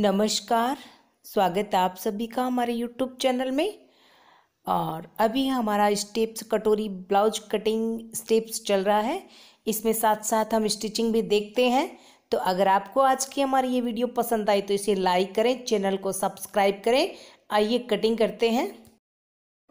नमस्कार। स्वागत है आप सभी का हमारे YouTube चैनल में। और अभी हमारा स्टेप्स कटोरी ब्लाउज कटिंग स्टेप्स चल रहा है। इसमें साथ साथ हम स्टिचिंग भी देखते हैं। तो अगर आपको आज की हमारी ये वीडियो पसंद आई तो इसे लाइक करें, चैनल को सब्सक्राइब करें। आइए कटिंग करते हैं।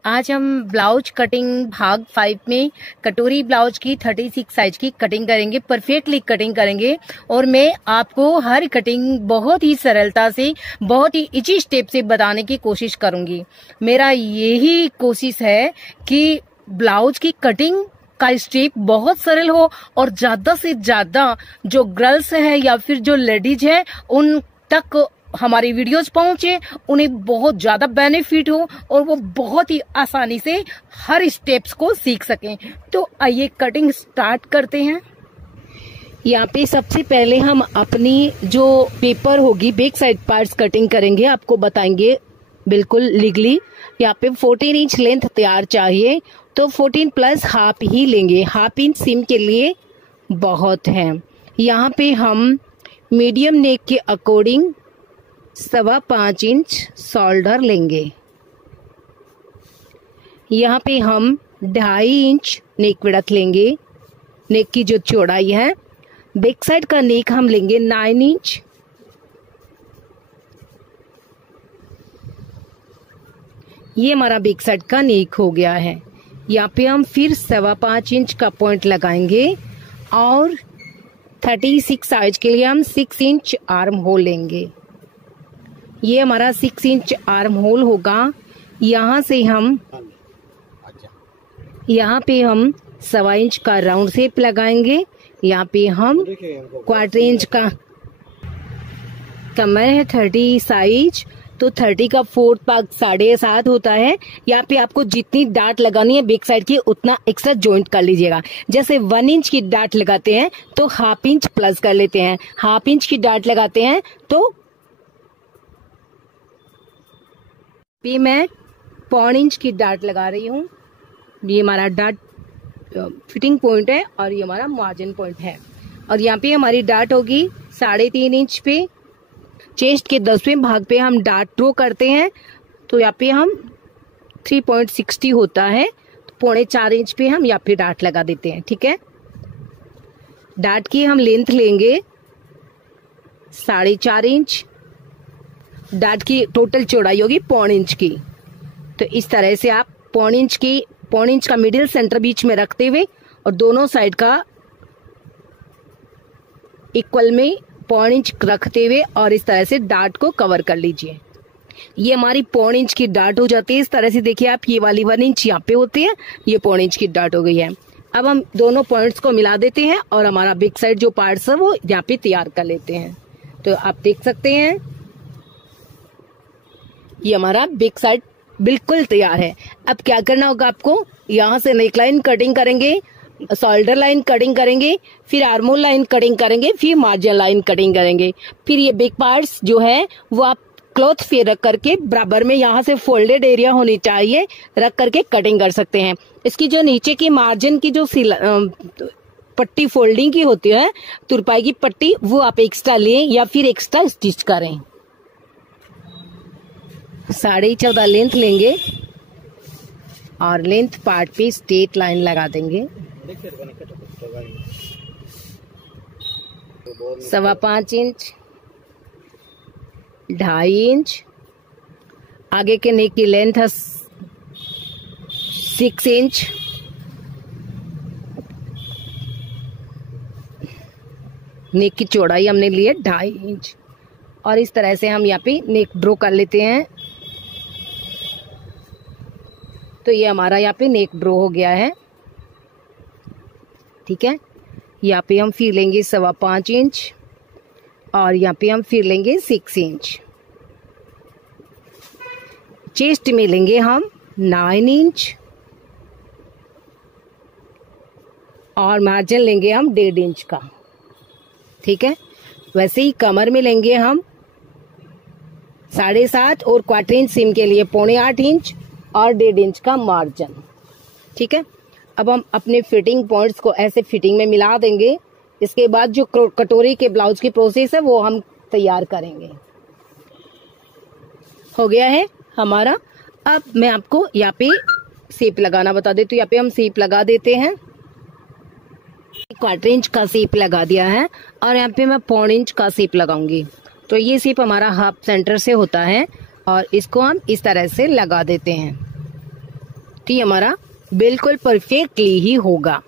आज हम ब्लाउज कटिंग भाग 5 में कटोरी ब्लाउज की 36 साइज की कटिंग करेंगे, परफेक्टली कटिंग करेंगे। और मैं आपको हर कटिंग बहुत ही सरलता से, बहुत ही इजी स्टेप से बताने की कोशिश करूंगी। मेरा यही कोशिश है कि ब्लाउज की कटिंग का स्टेप बहुत सरल हो और ज्यादा से ज्यादा जो गर्ल्स है या फिर जो लेडीज है उन तक हमारी वीडियोस पहुंचे, उन्हें बहुत ज्यादा बेनिफिट हो और वो बहुत ही आसानी से हर स्टेप्स को सीख सकें। तो आइए कटिंग स्टार्ट करते हैं। यहाँ पे सबसे पहले हम अपनी जो पेपर होगी बैक साइड पार्ट्स कटिंग करेंगे, आपको बताएंगे बिल्कुल लीगली। यहाँ पे 14 इंच लेंथ तैयार चाहिए, तो 14 प्लस हाफ ही लेंगे। हाफ इंच सीम के लिए बहुत है। यहाँ पे हम मीडियम नेक के अकॉर्डिंग 5.25 इंच शोल्डर लेंगे। यहाँ पे हम 2.5 इंच नेक विड्थ लेंगे। नेक की जो चौड़ाई है, बैक साइड का नेक हम लेंगे 9 इंच। ये हमारा बैक साइड का नेक हो गया है। यहाँ पे हम फिर 5.25 इंच का पॉइंट लगाएंगे और 36 साइज के लिए हम 6 इंच आर्म होल लेंगे। ये हमारा 6 इंच आर्म होल होगा। यहाँ से हम यहाँ पे हम 1.25 इंच का राउंड शेप लगाएंगे। यहाँ पे हम 1/4 इंच का कमर है 30 साइज, तो 30 का 4th पार्ट 7.5 होता है। यहाँ पे आपको जितनी डाट लगानी है बैक साइड की उतना एक्स्ट्रा जॉइंट कर लीजिएगा। जैसे 1 इंच की डाट लगाते हैं तो हाफ इंच प्लस कर लेते हैं। हाफ इंच की डाट लगाते हैं तो पे मैं 1.25 इंच की डाट लगा रही हूँ। ये हमारा डाट फिटिंग पॉइंट है और ये हमारा मार्जिन पॉइंट है। और यहाँ पे हमारी डाट होगी 3.5 इंच पे। चेस्ट के 10वें भाग पे हम डाट ड्रॉ करते हैं, तो यहाँ पे हम 3.60 होता है, तो 3.25 इंच पे हम यहाँ पे डाट लगा देते हैं। ठीक है, डाट की हम लेंथ लेंगे 4.5 इंच। डाट की टोटल चौड़ाई होगी 1.25 इंच की। तो इस तरह से आप 1.25 इंच का मिडिल सेंटर बीच में रखते हुए और दोनों साइड का इक्वल में 1.25 इंच रखते हुए और इस तरह से डाट को कवर कर लीजिए। ये हमारी 1.25 इंच की डाट हो जाती है। इस तरह से देखिए आप, ये वाली 1 इंच यहाँ पे होती है, ये 1.25 इंच की डाट हो गई है। अब हम दोनों पॉइंट्स को मिला देते हैं और हमारा बैक साइड जो पार्ट्स है वो यहाँ पे तैयार कर लेते हैं। तो आप देख सकते हैं ये हमारा बैक साइड बिल्कुल तैयार है। अब क्या करना होगा आपको, यहाँ से नेक लाइन कटिंग करेंगे, शोल्डर लाइन कटिंग करेंगे, फिर आर्म होल लाइन कटिंग करेंगे, फिर मार्जिन लाइन कटिंग करेंगे। फिर ये बैक पार्ट्स जो है वो आप क्लॉथ पे रख करके बराबर में यहाँ से फोल्डेड एरिया होनी चाहिए, रख करके कटिंग कर सकते हैं। इसकी जो नीचे की मार्जिन की जो पट्टी फोल्डिंग की होती है, तुरपाई की पट्टी, वो आप एक्स्ट्रा लें या फिर एक्स्ट्रा स्टिच करें। 14.5 लेंथ लेंगे और लेंथ पार्ट पे स्ट्रेट लाइन लगा देंगे। 5.25 इंच, 2.5 इंच। आगे के नेक की लेंथ है 6 इंच। नेक की चौड़ाई हमने ली है 2.5 इंच। और इस तरह से हम यहाँ पे नेक ड्रॉ कर लेते हैं। तो ये हमारा यहाँ पे नेक ड्रॉ हो गया है। ठीक है, यहाँ पे हम फिर लेंगे 5.25 इंच और यहाँ पे हम फिर लेंगे 6 इंच। चेस्ट में लेंगे हम 9 इंच और मार्जिन लेंगे हम 1.5 इंच का। ठीक है, वैसे ही कमर में लेंगे हम 7.5 और 1/4 इंच सीम के लिए 7.25 इंच और 1.5 इंच का मार्जिन। ठीक है, अब हम अपने फिटिंग पॉइंट्स को ऐसे फिटिंग में मिला देंगे। इसके बाद जो कटोरी के ब्लाउज की प्रोसेस है वो हम तैयार करेंगे। हो गया है हमारा। अब मैं आपको यहाँ पे शेप लगाना बता देती हूँ। यहाँ पे हम शेप लगा देते हैं। 1/4 इंच का शेप लगा दिया है और यहाँ पे मैं 1/4 इंच का शेप लगाऊंगी। तो ये शेप हमारा हाफ सेंटर से होता है और इसको हम इस तरह से लगा देते हैं। तो ये हमारा बिल्कुल परफेक्टली ही होगा।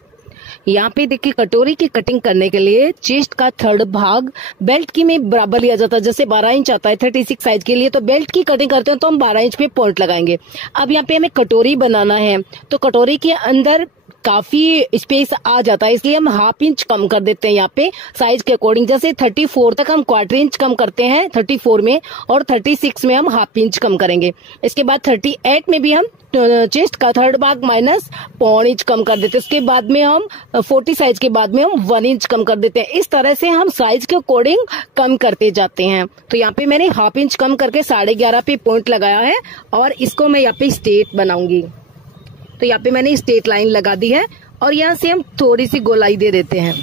यहाँ पे देखिए कटोरी की कटिंग करने के लिए चेस्ट का 3rd भाग बेल्ट की में बराबर लिया जाता है। जैसे 12 इंच आता है 36 साइज के लिए, तो बेल्ट की कटिंग करते हैं तो हम 12 इंच पे पॉइंट लगाएंगे। अब यहाँ पे हमें कटोरी बनाना है तो कटोरी के अंदर काफी स्पेस आ जाता है, इसलिए हम 1/2 इंच कम कर देते हैं यहाँ पे साइज के अकॉर्डिंग। जैसे 34 तक हम 1/4 इंच कम करते हैं 34 में, और 36 में हम 1/2 इंच कम करेंगे। इसके बाद 38 में भी हम चेस्ट का 3rd भाग माइनस 1/4 इंच कम कर देते हैं। उसके बाद में हम 40 साइज के बाद में हम 1 इंच कम कर देते हैं। इस तरह से हम साइज के अकॉर्डिंग कम करते जाते हैं। तो यहाँ पे मैंने 1/2 इंच कम करके 11.5 पे पॉइंट लगाया है और इसको मैं यहाँ पे स्ट्रेट बनाऊंगी। तो यहाँ पे मैंने स्ट्रेट लाइन लगा दी है और यहाँ से हम थोड़ी सी गोलाई दे देते हैं।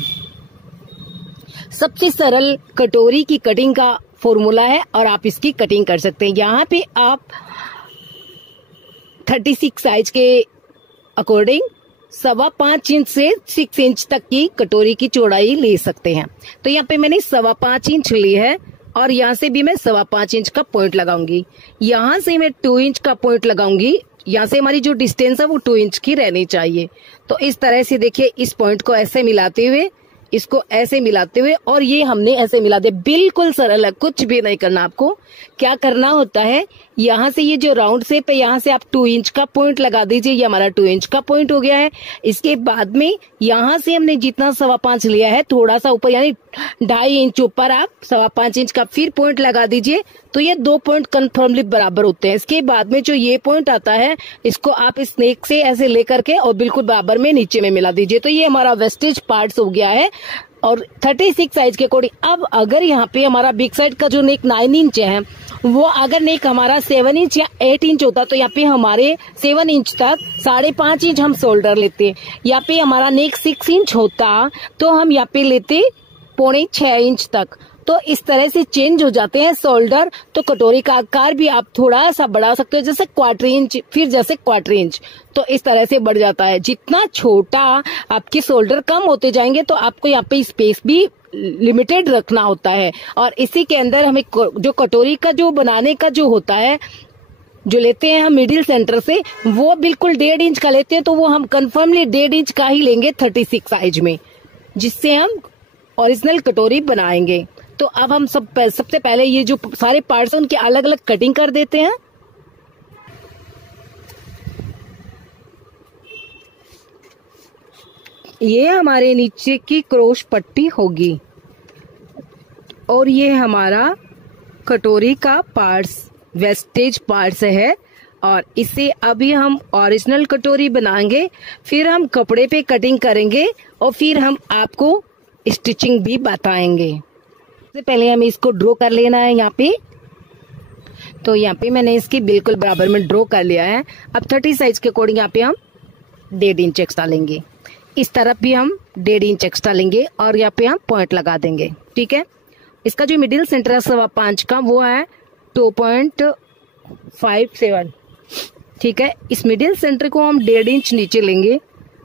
सबसे सरल कटोरी की कटिंग का फॉर्मूला है और आप इसकी कटिंग कर सकते हैं। यहाँ पे आप 36 साइज के अकॉर्डिंग 5.25 इंच से 6 इंच तक की कटोरी की चौड़ाई ले सकते हैं। तो यहाँ पे मैंने 5.25 इंच ली है और यहाँ से भी मैं 5.25 इंच का पॉइंट लगाऊंगी। यहाँ से मैं 2 इंच का पॉइंट लगाऊंगी। यहाँ से हमारी जो डिस्टेंस है वो 2 इंच की रहनी चाहिए। तो इस तरह से देखिए इस पॉइंट को ऐसे मिलाते हुए, इसको ऐसे मिलाते हुए, और ये हमने ऐसे मिला दिया। बिल्कुल सरल है, कुछ भी नहीं करना। आपको क्या करना होता है, यहाँ से ये जो राउंड शेप है यहाँ से आप 2 इंच का पॉइंट लगा दीजिए। ये हमारा 2 इंच का पॉइंट हो गया है। इसके बाद में यहाँ से हमने जितना 5.25 लिया है थोड़ा सा ऊपर यानी 2.5 इंच ऊपर आप 5.25 इंच का फिर पॉइंट लगा दीजिए। तो ये 2 पॉइंट कन्फर्मली बराबर होते हैं। इसके बाद में जो ये पॉइंट आता है इसको आप स्नेक से ऐसे लेकर के और बिल्कुल बराबर में नीचे में मिला दीजिए। तो ये हमारा वेस्टेज पार्ट्स हो गया है और 36 साइज के अकॉर्डिंग। अब अगर यहाँ पे हमारा बिग साइड का जो नेक 9 इंच है वो अगर नेक हमारा 7 इंच या 8 इंच होता तो यहाँ पे हमारे 7 इंच तक 5.5 इंच हम शोल्डर लेते। यहाँ पे हमारा नेक 6 इंच होता तो हम यहाँ पे लेते 5.25 इंच तक। तो इस तरह से चेंज हो जाते हैं शोल्डर। तो कटोरी का आकार भी आप थोड़ा सा बढ़ा सकते हो, जैसे 1/4 इंच, फिर जैसे 1/4 इंच, तो इस तरह से बढ़ जाता है। जितना छोटा आपके शोल्डर कम होते जाएंगे तो आपको यहाँ पे स्पेस भी लिमिटेड रखना होता है। और इसी के अंदर हमें जो कटोरी का जो बनाने का जो होता है जो लेते हैं हम मिडिल सेंटर से, वो बिल्कुल 1.5 इंच का लेते हैं। तो वो हम कंफर्मली 1.5 इंच का ही लेंगे 36 साइज में, जिससे हम ओरिजिनल कटोरी बनाएंगे। तो अब हम सबसे पहले ये जो सारे पार्ट्स हैं उनकी अलग अलग कटिंग कर देते हैं। ये हमारे नीचे की क्रोश पट्टी होगी और ये हमारा कटोरी का पार्ट्स वेस्टेज पार्ट्स है और इससे अभी हम ओरिजिनल कटोरी बनाएंगे। फिर हम कपड़े पे कटिंग करेंगे और फिर हम आपको स्टिचिंग भी बताएंगे। सबसे पहले हमें इसको ड्रॉ कर लेना है यहाँ पे। तो यहाँ पे मैंने इसकी बिल्कुल बराबर में ड्रॉ कर लिया है। अब 30 साइज के अकॉर्डिंग यहाँ पे हम 1.5 इंच एक्स्ट्रा लेंगे। इस तरफ भी हम 1.5 इंच एक्स्ट्रा लेंगे और यहाँ पे हम पॉइंट लगा देंगे। ठीक है, इसका जो मिडिल सेंटर है 5.25 का वो है 2.57। ठीक है, इस मिडिल सेंटर को हम 1.5 इंच नीचे लेंगे।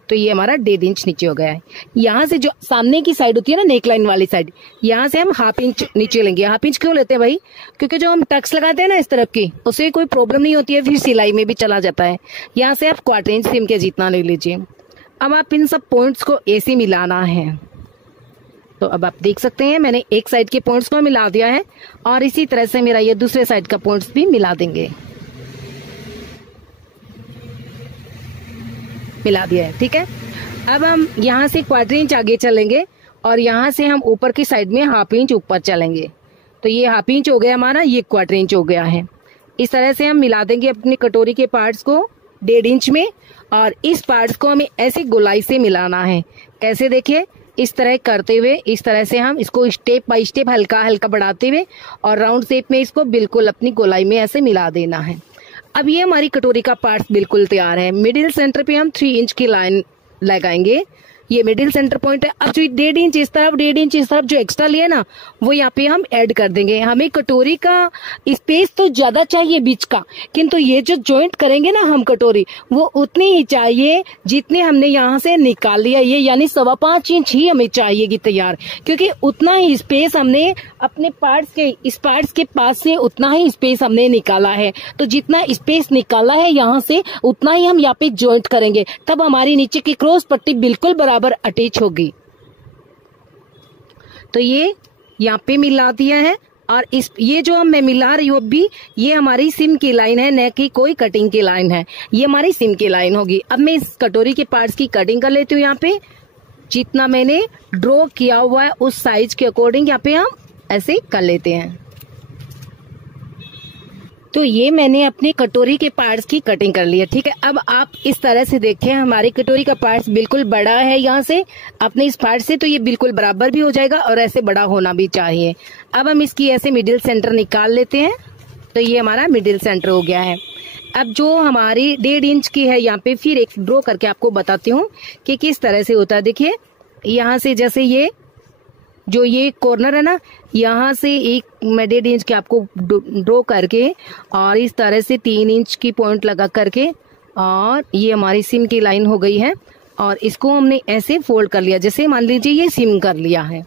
तो ये हमारा 1.5 इंच नीचे हो गया है। यहाँ से जो सामने की साइड होती है ना नेक लाइन वाली साइड, यहाँ से हम 1/2 इंच नीचे लेंगे। 1/2 इंच क्यों लेते हैं भाई? क्योंकि जो हम टक्स लगाते हैं ना इस तरफ की, उससे कोई प्रॉब्लम नहीं होती है, फिर सिलाई में भी चला जाता है। यहाँ से आप 1/4 इंच सिम के जितना ले लीजिए। अब आप इन सब पॉइंट्स को ऐसे मिलाना है। तो अब आप देख सकते हैं मैंने एक साइड के पॉइंट्स को मिला दिया है और इसी तरह से मेरा ये दूसरे साइड का पॉइंट्स भी मिला देंगे। मिला दिया है। ठीक है, अब हम यहाँ से 1/4 इंच आगे चलेंगे और यहाँ से हम ऊपर की साइड में 1/2 इंच ऊपर चलेंगे। तो ये 1/2 इंच हो गया हमारा, ये 1/4 इंच हो गया है। इस तरह से हम मिला देंगे अपनी कटोरी के पार्ट्स को 1.5 इंच में और इस पार्ट्स को हमें ऐसे गोलाई से मिलाना है। कैसे देखिए, इस तरह करते हुए, इस तरह से हम इसको स्टेप बाय स्टेप हल्का हल्का बढ़ाते हुए और राउंड शेप में इसको बिल्कुल अपनी गोलाई में ऐसे मिला देना है। अब ये हमारी कटोरी का पार्ट बिल्कुल तैयार है। मिडिल सेंटर पे हम 3 इंच की लाइन लगाएंगे। ये मिडिल सेंटर पॉइंट है। अब जो 1.5 इंच इस तरफ 1.5 इंच इस तरफ जो एक्स्ट्रा लिया ना वो यहाँ पे हम ऐड कर देंगे। हमें कटोरी का स्पेस तो ज्यादा चाहिए बीच का, किंतु ये जो जॉइंट करेंगे ना हम कटोरी वो उतनी ही चाहिए जितने हमने यहाँ से निकाल लिया, ये यानी 5.25 इंच ही हमें चाहिएगी तैयार, क्योंकि उतना ही स्पेस हमने अपने पार्ट्स के पास से उतना ही स्पेस हमने निकाला है। तो जितना स्पेस निकाला है यहाँ से उतना ही हम यहाँ पे जॉइंट करेंगे, तब हमारी नीचे की क्रॉस पट्टी बिल्कुल बराबर अटैच होगी। तो ये यहाँ पे मिला दिया है और ये जो मैं मिला रही हूँ अभी ये हमारी सिम की लाइन है, न कि कोई कटिंग की लाइन है, ये हमारी सिम की लाइन होगी। अब मैं इस कटोरी के पार्ट्स की कटिंग कर लेती हूँ। यहाँ पे जितना मैंने ड्रॉ किया हुआ है उस साइज के अकॉर्डिंग यहाँ पे हम ऐसे कर लेते हैं। तो ये मैंने अपनी कटोरी के पार्ट्स की कटिंग कर ली है, ठीक है। अब आप इस तरह से देखें, हमारी कटोरी का पार्ट्स बिल्कुल बड़ा है यहाँ से अपने इस पार्ट से, तो ये बिल्कुल बराबर भी हो जाएगा और ऐसे बड़ा होना भी चाहिए। अब हम इसकी ऐसे मिडिल सेंटर निकाल लेते हैं। तो ये हमारा मिडिल सेंटर हो गया है। अब जो हमारी 1.5 इंच की है यहाँ पे फिर एक ड्रॉ करके आपको बताती हूँ कि किस तरह से होता है। देखिए यहाँ से जैसे ये जो ये कॉर्नर है ना, यहाँ से एक मैं 1.5 इंच के आपको ड्रॉ करके और इस तरह से 3 इंच की पॉइंट लगा करके, और ये हमारी सिम की लाइन हो गई है और इसको हमने ऐसे फोल्ड कर लिया। जैसे मान लीजिए ये सिम कर लिया है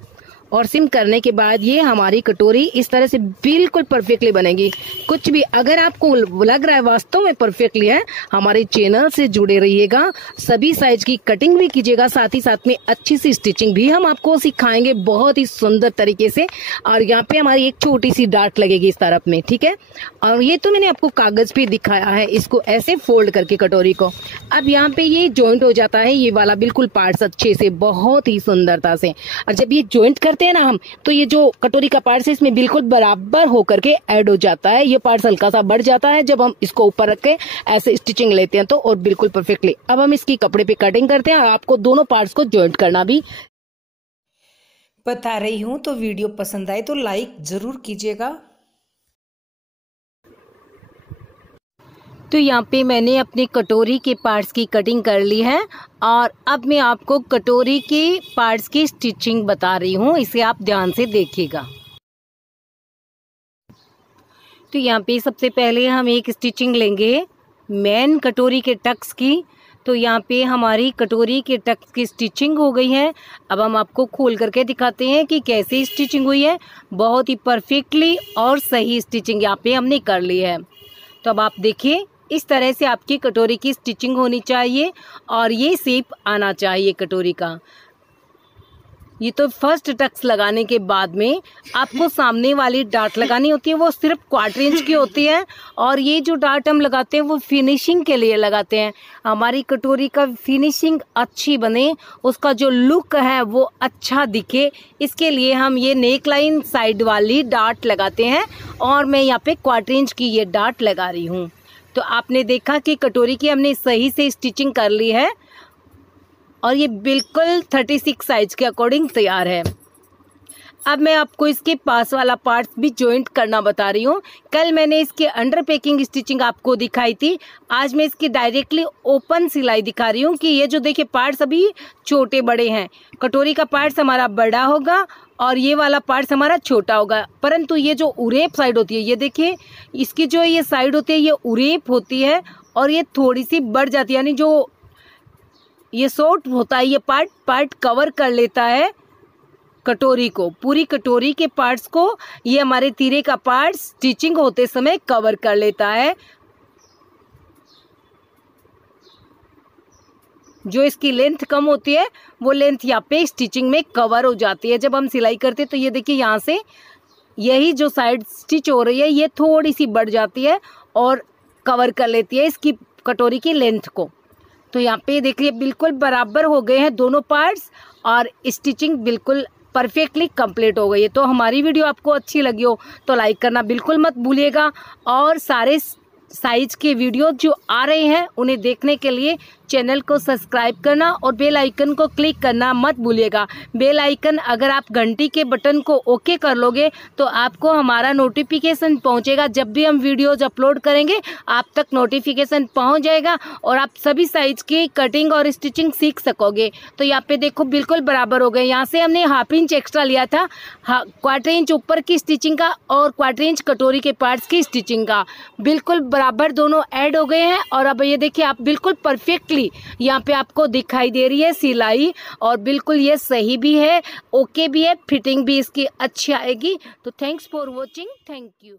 और सिम करने के बाद ये हमारी कटोरी इस तरह से बिल्कुल परफेक्टली बनेगी। कुछ भी अगर आपको लग रहा है वास्तव में परफेक्टली है, हमारे चैनल से जुड़े रहिएगा, सभी साइज की कटिंग भी कीजिएगा, साथ ही साथ में अच्छी सी स्टिचिंग भी हम आपको सिखाएंगे बहुत ही सुंदर तरीके से। और यहाँ पे हमारी एक छोटी सी डार्ट लगेगी इस तरफ में, ठीक है। और ये तो मैंने आपको कागज पे दिखाया है, इसको ऐसे फोल्ड करके कटोरी को। अब यहाँ पे ये ज्वाइंट हो जाता है ये वाला बिल्कुल पार्ट्स अच्छे से बहुत ही सुंदरता से। और जब ये ज्वाइंट करते हैं ना हम, तो ये जो कटोरी का पार्ट्स है इसमें बिल्कुल बराबर होकर के ऐड हो जाता है। ये पार्ट्स हल्का सा बढ़ जाता है जब हम इसको ऊपर रख के ऐसे स्टिचिंग लेते हैं तो, और बिल्कुल परफेक्टली। अब हम इसकी कपड़े पे कटिंग करते हैं और आपको दोनों पार्ट्स को ज्वाइंट करना भी बता रही हूँ। तो वीडियो पसंद आए तो लाइक जरूर कीजिएगा। तो यहाँ पे मैंने अपनी कटोरी के पार्ट्स की कटिंग कर ली है और अब मैं आपको कटोरी के पार्ट्स की स्टिचिंग बता रही हूँ, इसे आप ध्यान से देखिएगा। तो यहाँ पे सबसे पहले हम एक स्टिचिंग लेंगे मेन कटोरी के टक्स की। तो यहाँ पे हमारी कटोरी के टक्स की स्टिचिंग हो गई है। अब हम आपको खोल करके दिखाते हैं कि कैसे स्टिचिंग हुई है। बहुत ही परफेक्टली और सही स्टिचिंग यहाँ पे हमने कर ली है। तो अब आप देखिए इस तरह से आपकी कटोरी की स्टिचिंग होनी चाहिए और ये शेप आना चाहिए कटोरी का। ये तो फर्स्ट टक्स लगाने के बाद में आपको सामने वाली डार्ट लगानी होती है, वो सिर्फ 1/4 इंच की होती है। और ये जो डार्ट हम लगाते हैं वो फिनिशिंग के लिए लगाते हैं। हमारी कटोरी का फिनिशिंग अच्छी बने, उसका जो लुक है वो अच्छा दिखे, इसके लिए हम ये नेक लाइन साइड वाली डार्ट लगाते हैं। और मैं यहाँ पे 1/4 इंच की ये डार्ट लगा रही हूँ। तो आपने देखा कि कटोरी की हमने सही से स्टिचिंग कर ली है और ये बिल्कुल 36 साइज के अकॉर्डिंग तैयार है। अब मैं आपको इसके पास वाला पार्ट भी जॉइंट करना बता रही हूँ। कल मैंने इसके अंडर पैकिंग स्टिचिंग आपको दिखाई थी, आज मैं इसकी डायरेक्टली ओपन सिलाई दिखा रही हूँ कि ये जो देखिए पार्ट्स अभी छोटे बड़े हैं। कटोरी का पार्ट्स हमारा बड़ा होगा और ये वाला पार्ट्स हमारा छोटा होगा, परंतु ये जो उरेप साइड होती है, ये देखिए इसकी जो ये साइड होती है ये उरेप होती है और ये थोड़ी सी बढ़ जाती है, यानी जो ये शॉर्ट होता है ये पार्ट कवर कर लेता है कटोरी को, पूरी कटोरी के पार्ट्स को ये हमारे तीरे का पार्ट स्टिचिंग होते समय कवर कर लेता है। जो इसकी लेंथ कम होती है वो लेंथ यहाँ पे स्टिचिंग में कवर हो जाती है जब हम सिलाई करते हैं। तो ये देखिए यहाँ से यही जो साइड स्टिच हो रही है ये थोड़ी सी बढ़ जाती है और कवर कर लेती है इसकी कटोरी की लेंथ को। तो यहाँ पे देखिए बिल्कुल बराबर हो गए हैं दोनों पार्ट्स और स्टिचिंग बिल्कुल परफेक्टली कंप्लीट हो गई है। तो हमारी वीडियो आपको अच्छी लगी हो तो लाइक करना बिल्कुल मत भूलिएगा और सारे साइज के वीडियो जो आ रहे हैं उन्हें देखने के लिए चैनल को सब्सक्राइब करना और बेल आइकन को क्लिक करना मत भूलिएगा। बेल आइकन अगर आप घंटी के बटन को ओके कर लोगे तो आपको हमारा नोटिफिकेशन पहुंचेगा। जब भी हम वीडियोज अपलोड करेंगे आप तक नोटिफिकेशन पहुंच जाएगा और आप सभी साइज की कटिंग और स्टिचिंग सीख सकोगे। तो यहाँ पे देखो बिल्कुल बराबर हो गए। यहाँ से हमने ½ इंच एक्स्ट्रा लिया था, क्वार्टर इंच ऊपर की स्टिचिंग का और क्वार्टर इंच कटोरी के पार्ट्स की स्टिचिंग का, बिल्कुल बराबर दोनों ऐड हो गए हैं। और अब ये देखिए आप बिल्कुल परफेक्टली यहाँ पे आपको दिखाई दे रही है सिलाई, और बिल्कुल ये सही भी है, ओके भी है, फिटिंग भी इसकी अच्छी आएगी। तो thanks for watching, thank you.